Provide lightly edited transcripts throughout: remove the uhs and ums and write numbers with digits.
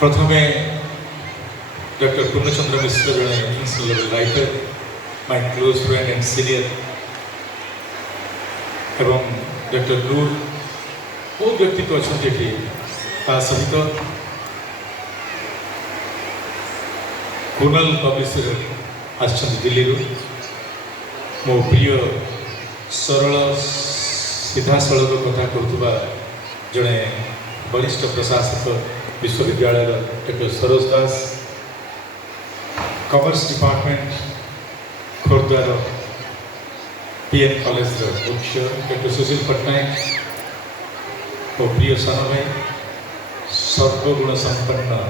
प्रथमे डॉक्टर पूर्णचंद्र मिश्र जड़े international level writer my close friend and senior एवं डॉक्टर नूर वो व्यक्ति तो अच्छा सहित कुणाल पब्लिशर आछन दिल्ली मो प्रिय सरल सीधा सड़क कथा कहूबा जड़े वरिष्ठ प्रशासक विश्वविद्यालय doctor Saroj Das commerce department खोर्धार पीएम कॉलेज मुख्य डॉक्टर सुशील पट्टनायक और प्रिय सान भाई सर्वगुण संपन्न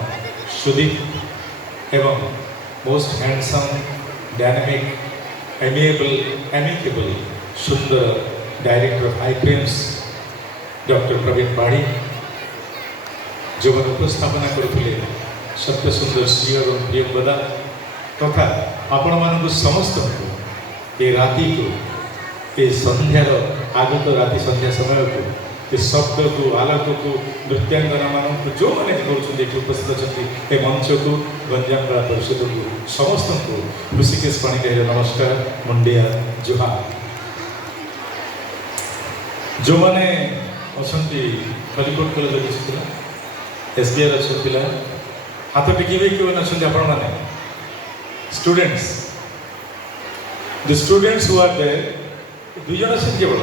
सुदीप एवं मोस्ट हैंडसम डायनामिक एमिकेबल सुंदर director of high frames doctor Praveen Badi जो मैंने उपस्थापना करते सत्य सुंदर श्री और प्रियंवदा तथा आपण मानक समस्त ये राति को ये संध्यार आगत राति संध्या समय को ये शब्द को आलोक को नृत्यांगना मान जो मैंने कर उपस्थित अच्छा ये मंच को गंजाम कला परिषद को समस्त को ऋषिकेश पाणिग्राही नमस्कार मुंडिया जुहार जो मैंने अच्छा खलीकोट कॉलेज किसी एसबीआई अच्छा पिला हाथ टेकिबे क्यों अच्छा आपण मैंने students the students who are there दुई जन से केवल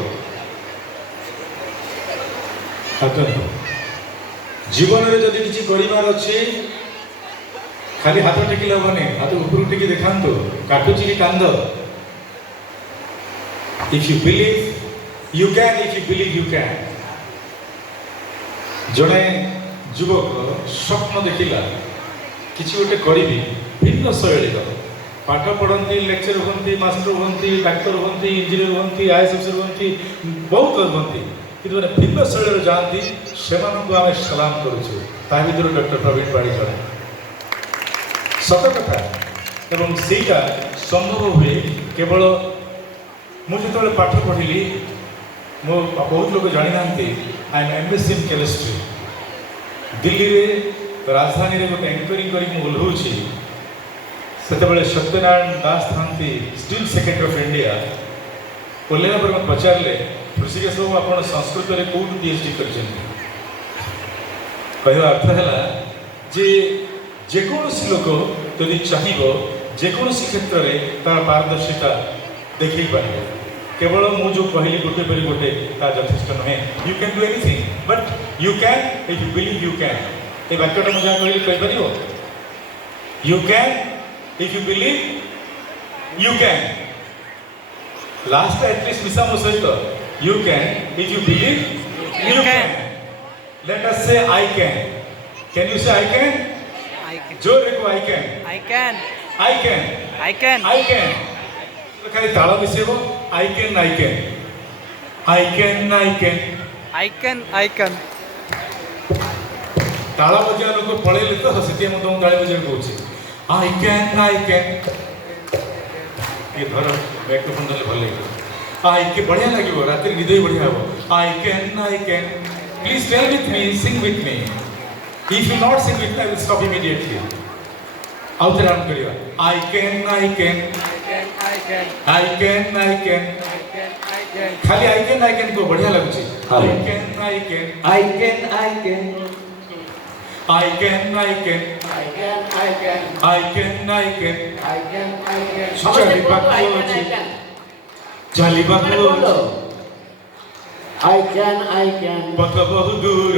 जीवन में जदि किसी करार अच्छे खाली हाथ टेकिले हेनी हाथ ऊपर टेकी देखा काटुची कि कांद if you believe you can if you believe you can जड़े युवक स्वप्न देखला किसी गोटे करी भिन्न शैलीर पाठ पढ़ती लेक्चर हमें मास्टर हमें डाक्तर हमें इंजीनियर हमें आईएएस अफिसर हमें बहुत हमें कि भिन्न शैली जाती से आम सलाम करुचु भर डॉक्टर प्रवीण बाड़ी जड़े सत कथा एवं सेटा संभव हुए केवल मुझे पाठ पढ़ी मो बहुत लोग जानी ना I am MSc in chemistry Delhi रे राजधानी रे गोटे एंकरिंग करी ओह्लौची से सत्यनारायण दास था स्टील सेक्रेटरी ऑफ इंडिया ओह्लैला पर मैं पचारे ऋषिकेश बाबू आप संस्कृत में कौट पीएचडी कर अर्थ है जे जेकोसी लोक यदि चाहिए जेकोसी क्षेत्र में तार पारदर्शिता देखी पारे केवल मुझे कहली गोटे पर गोटे यथेष नुहे you can do anything but you can if you believe you can ये वाक्यटा मुझे कहली कहीपर you can if you believe you can last at least मिसा मो सहित you can if you believe you can let us say I can you say I can जोर को I can I can. I can I can. I can खाली ताला मिसेब I can I can I can I can I can. I can. ताला बजा लोग पड़ेले तो हसीते मत ताला बजा कहूँ आई कैन ये धर माइक्रोफोन देले भल लगे आई के बढ़िया लगे रात निद बढ़िया हम I can please tell with me sing with me if you not sing with me I will stop immediately आउ थे आरंभ करिया आई कैन आई कैन खाली आई कैन को बढ़िया लगुची आई कैन आई कैन पथ बहु दूर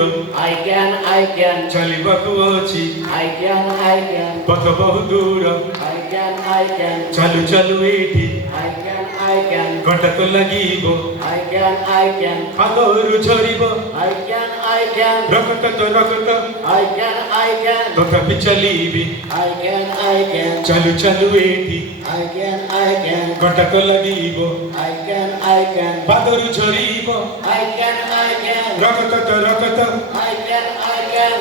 चलिबाकु अछि पथ बहु दूर चलु चलु एठी घंटा तो लगिबो पागरु झरिबो रकत तो रकत तथापि चलिबी चलु चलु एठी घंटा तो लगिबो पागरु झरिबो रकत तो रकत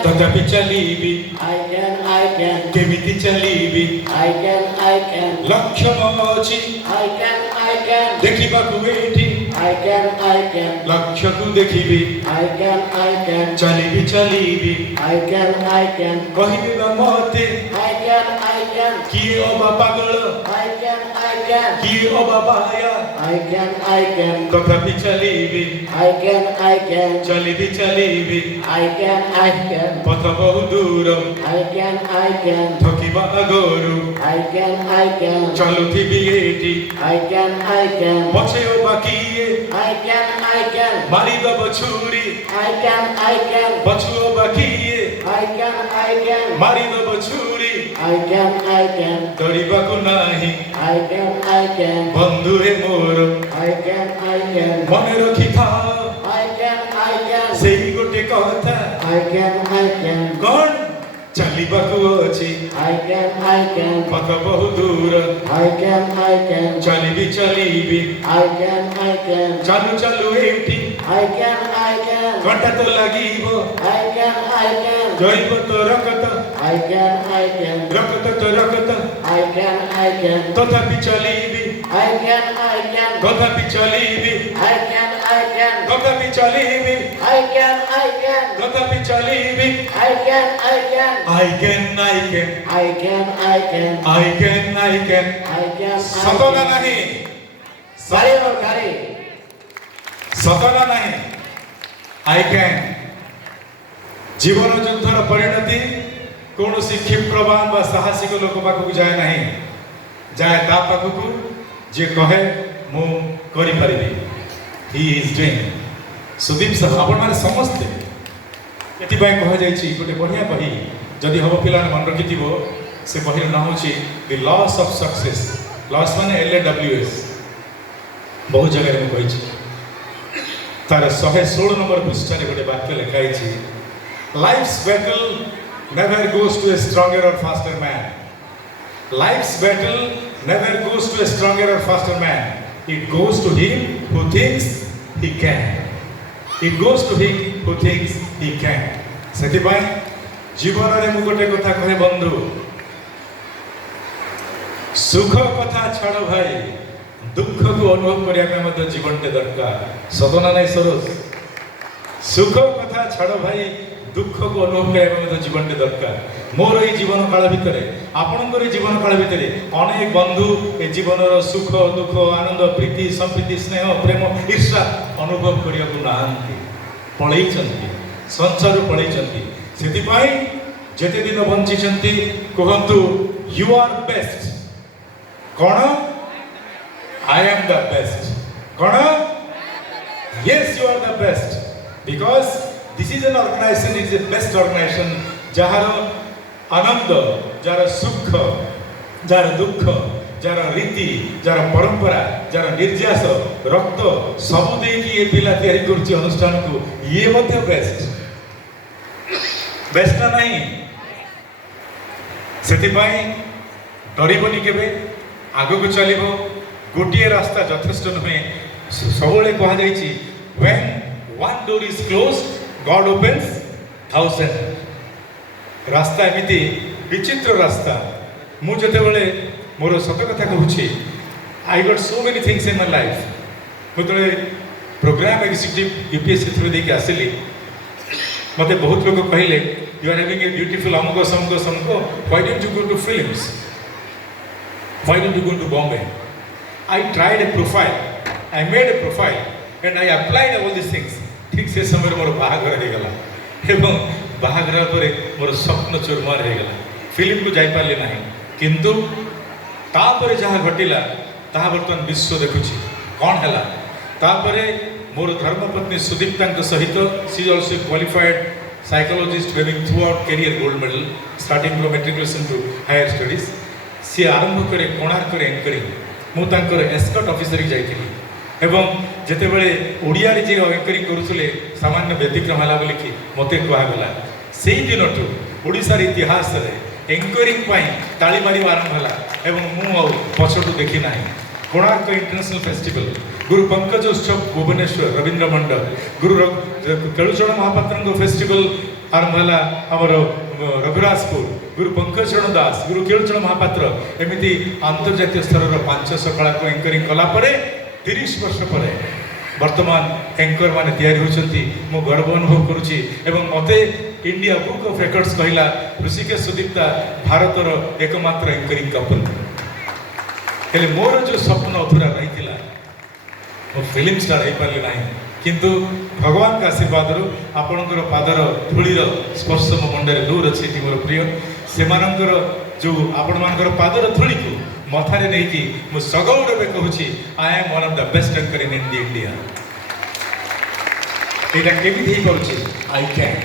तथापि चलिबी केमिति चलिबी लक्ष्य मम अछि देखिबाकु एठी I can. लक्ष्य को देखिबी I can. चलिबी चलिबी I can. कहिबी बा मते I can. किए अबा पागल I can. किए अबा बाया I can. तथापि चलिबी I can. चलिबी चलिबी I can. पथ बहु दूर I can. थकिबा अगरु I can. चलुथिबी एटी I can. पछे अबा किए I can. मारी दब छुरी I can. पछु अबा किए I can. मारी दब छुरी I can. डरिबाकु नाही I can. बंधु हे मोर I can. मने रखी था I can. सेही गोटे कथा I can. कौन चलिबाकु अछि I can. पथ बहु दूर I can. चलिबी चलिबी I can. चालू चालू एठी I can. घंटा तो लागिबो I can. जइब तो रकत I can. रकत तो रकत I can. तथापि चलिबी I can. तथापि चलिबी I can. तथापि चलिबी I can. तथापि चलिबी I can. I can Satna नहीं सतना नहीं I can जीवन युद्धर परिणति कौन क्षिप्रवान व साहसिक लोक पाखक जाए नहीं जाए ता पाखक जे कहे मु करि परिबी he is doing Sudeep sir आपण माने समस्ते एति बाय कह जाय छी गोटे बढ़िया बही जदि हम पिला मन रखिथिबो से बहिर ना होची the loss of success loss माने LAWS बहुत जगह में कहि छी तार 116 नंबर पृष्ठ रे गोटे वाक्य लिखाई छी life's battle never goes to a stronger or faster man life's battle never goes to a stronger or faster man it goes to him who thinks he can it goes to him who thinks he can सेति बाय जीवन रे मु गोटे कथा कहे बंधु सुख कथा छाड़ भाई दुख को अनुभव करिया मत जीवन टे दरकार सदना नहीं सरोज सुख कथा छाड़ भाई दुख को अनुभव करिया मत जीवन टे दरकार मोर ए जीवन काल भितरे आपनकर जीवन काल भितरे अनेक बंधु ए जीवन सुख दुख आनंद प्रीति संप्रीति स्नेह प्रेम ईर्षा अनुभव करिया को नांती पळई चंती संसार पळई चंती सेति पाई जेते दिन बंची चंती कहंतु यू आर बेस्ट कौन आई एम द बेस्ट कौन yes you are the best because this is an organisation is the best organisation जार आनंद जार सुख जार दुख जार रीति जार परंपरा जार निर्यास रक्त सब देकी ये पिला तैयारी करछि अनुष्ठान को ये मध्य बेस्ट बेस्ट ना नहीं सेति पाई डरिबनी केबे आगो को चलिबो गोटिए रास्ता यथेष्ट नुहे सबले कहा जायछि when one door is closed God opens 1000 रास्ता एमिति विचित्र रास्ता मु जते बेले मोर सत कथा कहूछि I got so many things in my life मुतले प्रोग्राम एग्जीक्यूटिव यूपीएससी थ्रू देके आसिली मते बहुत लोग कहले you are having a beautiful अमुक समको why don't you go to films why don't you go to Bombay I tried a profile I made a profile and I applied all this things ठीक से समय मोर बाहागर हो गला एवं बाहागर पर मोर स्वप्न चुरमार हो गला फिल्म को जाई पारले नाही किंतु तापर जहाँ घटिला ताहा वर्तमान विश्व देखुछि कौन हैला तापरे मोर धर्मपत्नी सुदीप्ता सहित she also qualified psychologist having throughout career gold medal starting from matriculation to higher studies she आरंभ करे कोणार्क एंकरिंग मु तांकर एस्कॉट ऑफिसर की जाइथिली एवं जेते बेले ओडिया रे जे एंकरिंग करूथले सामान्य व्यतिक्रम हला बोली कि मते कहा गला सेही दिनठू ओडिसा रे इतिहास रे एंकरिंग पाई ताली मारी आरंभ हला एवं मु आ पछटू देखि नाही कोणार्क इंटरनेशनल फेस्टिवल गुरु पंकज उत्सव भुवनेश्वर रवींद्र मंडल गुरु केलुचरण महापात्र फेस्टिवल आरंभ है आमर रघुराजपुर गुरु पंकजचरण दास गुरु केलुचरण महापात्र एमती अंतर्जातीय स्तर 500 कला को एंकरिंग कलापर 30 वर्ष पर वर्तमान एंकर माने तैयारी होचंती मो गर्व अनुभव करुची एवं मते इंडिया बुक ऑफ रेकॉर्ड्स कहला ऋषिकेश सुदीप्ता भारतर एकमात्र एंकरिंग कपल हेले मोर जो स्वप्न अधूरा रही मो फिल्म स्टार हो पारे ना किंतु भगवान का आशीर्वाद आपणकर पादर धूलीर स्पर्श मो मुंडे दूर अच्छी मोर प्रिय से जो आपण मानकर पादर धूली को मथारे नहीं कि मु सगौरवे कहूची I am one of the best anchor in India एटा केबी देई पड़ुची I can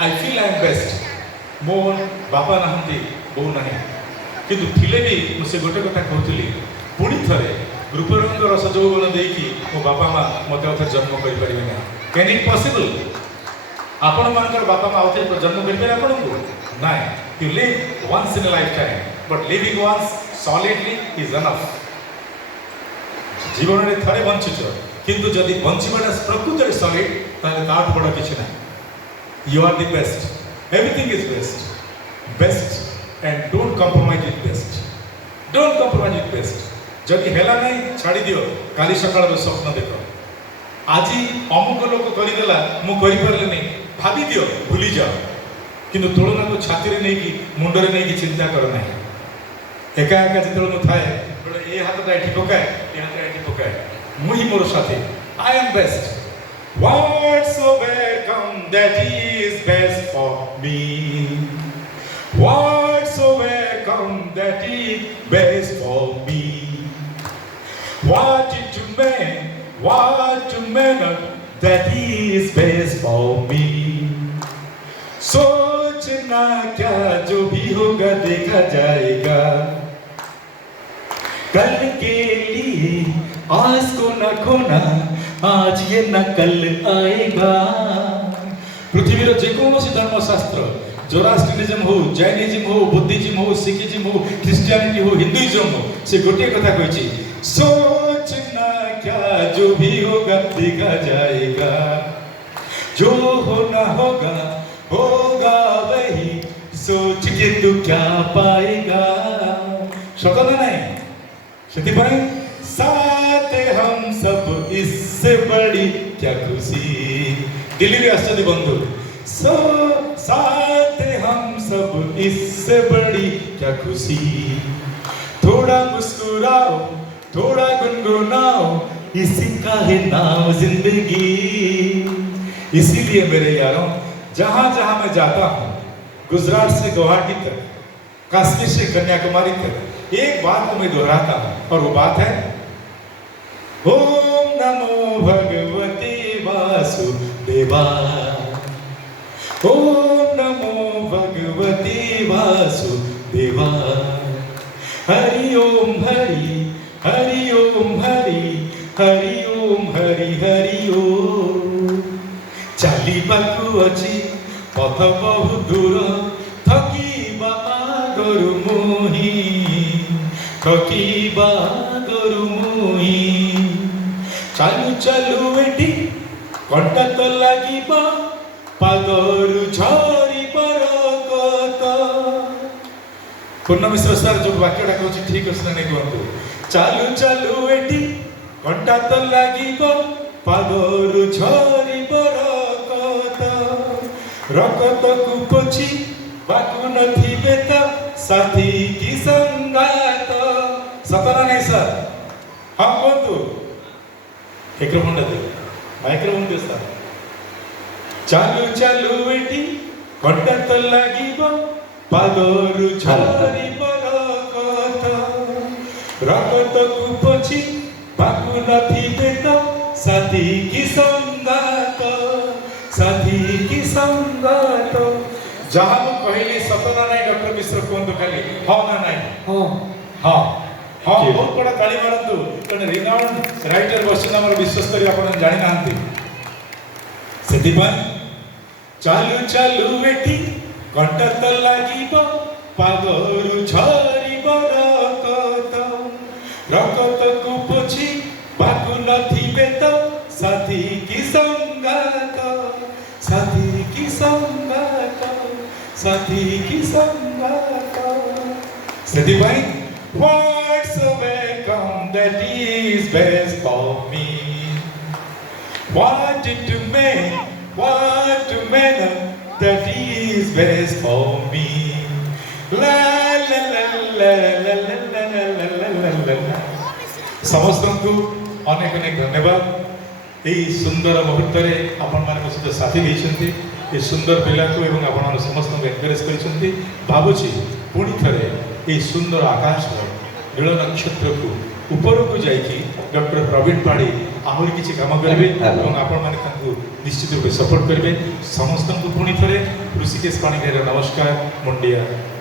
I feel I am best मोर बापा नहंती बो नाही किंतु थिले भी मु से गोटे कथा कहउतली पुणी थरे रूपरंग रस जौवन देकी मो बापा माँ मत अथे जन्म कर पारे ना कैन इट पॉसिबल आपण मानकर बापा माँ अथे जन्म कर पारे आपण को ना you live once in a lifetime but living once solidly is enough जीवन में थरे बंचुच किंतु जदि बंचवाटा प्रकृत में सॉलिड ताले ताठ बड़ किछि ना you are the best everything is best best and don't compromise with best don't compromise with best जदि हेला नहीं छाड़ी दियो काली सकाळ स्वप्न देख आज अमुक लोक करदेला मु नहीं भाभी दियो भूली जाओ किंतु तुलना को छाती नहीं कि मुंडरे नहीं कि चिंता कर ना एका एका जिते मुझे थाए ये हाथ ये पकाए ये हाथ ये पकाए मुझे मोर साथी आई am best whatsoever come that is best for me whatsoever come that is best for me what to man that is best for me सोचना क्या जो भी होगा देखा जाएगा कल के लिए आज को न खोना आज ये न कल आएगा पृथ्वीर जेकोसी धर्मशास्त्र जोरास्ट्रियनिज्म हो जैनिज्म हो बुद्धिज्म हो सिखिज्म हो ख्रिस्टियानिटी हो हिंदुइज्म हो से गोटे कथा कहिछि सोचना क्या जो भी होगा देखा जाएगा जो होना होगा वही सोच के तू क्या पाएगा सत ना नहीं से साथ हम सब इससे बड़ी क्या खुशी दिल्ली में आश्चर्य बंधु साथ हम सब इससे बड़ी क्या खुशी थोड़ा मुस्कुराओ थोड़ा गुनगुनाओ इसी का है नाम जिंदगी इसीलिए मेरे यारों जहां जहां मैं जाता हूं गुजरात से गुवाहाटी तक कश्मीर से कन्याकुमारी तक एक बात को मैं दोहराता हूं और वो बात है ओम नमो भगवते वासुदेवाय ओम नमो भगवते वासुदेवाय हरि ओम हरि हरि ओम हरि हरि ओम हरि हरि ओम चालिबाकू अछि पथ बहु दूर थकिबा आगरु मोहि थकिबा आगरु मोहि चालू चालू एठी कंटा तो लागिबा पादरु झरी बरकत पूर्ण मिश्र सर जो वाक्यटा कहछि ठीक अछि ना नहीं कहंतु चालू चालू एठी कंटा तो लागिबा पादरु झरी बरकत रकत को पोछि बाकु नथिबे त साथी की संगात सतना नहीं सर हाँ कहतु माइक्रोफोन दे सर चालू चालू एटी कंटा तो लागिबो पादरु झरी बरकत रकत को पोछि बाकु नथिबे त साथी की संगात जहाँ मु कहली सतना नहीं डॉक्टर मिश्र कहतु खाली हाँ ना नहीं हाँ हाँ बहुत बड़ा ताली मारतु कने रिनाउंड राइटर बसन हमर विश्वस्तरी आपण जानि नांती सेति पय चालू चालू बेटी कंटा त लागिबो पादरु झरी बरकत रकत को पोछि बाकु नथिबे त साथी की संगात साथी की संगात साथी की संगात सेति पय whatsoever come that is best for me What did to make, what to make that is best for me. La la la la la la la la la la la. ସମସ୍ତଙ୍କୁ ଅନେକ ଅନେକ ଧନ୍ୟବାଦ। ଏହି ସୁନ୍ଦର ମୁହୂର୍ତ୍ତରେ ଆପଣମାନଙ୍କ ସହିତ ସାଥୀ ଦେଇଛନ୍ତି, ଏ ସୁନ୍ଦର ପିଲାଙ୍କୁ ଏବଂ ଆପଣମାନେ ସମସ୍ତଙ୍କୁ ଏନକରେଜ୍ କରିଛନ୍ତି। ଭାବୁଛି ପୁଣି ଥରେ ଏହି ସୁନ୍ଦର ଆକାଶର ନୀଳ ନକ୍ଷତ୍ରକୁ ଉପରକୁ ଯାଇକି ଡକ୍ଟର ପ୍ରବୀଣ ପାଢ଼ୀ ଆହୁରି କିଛି କାମ କରିବେ ଏବଂ ଆପଣମାନେ ତାଙ୍କୁ ନିଶ୍ଚିତ ରୂପେ ସପୋର୍ଟ କରିବେ। ସମସ୍ତଙ୍କୁ ପୁଣି ଥରେ ଋଷିକେଶ ପାଣିଗ୍ରାହୀର ନମସ୍କାର, ମୁଣ୍ଡିଆ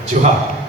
ଜୁହାର।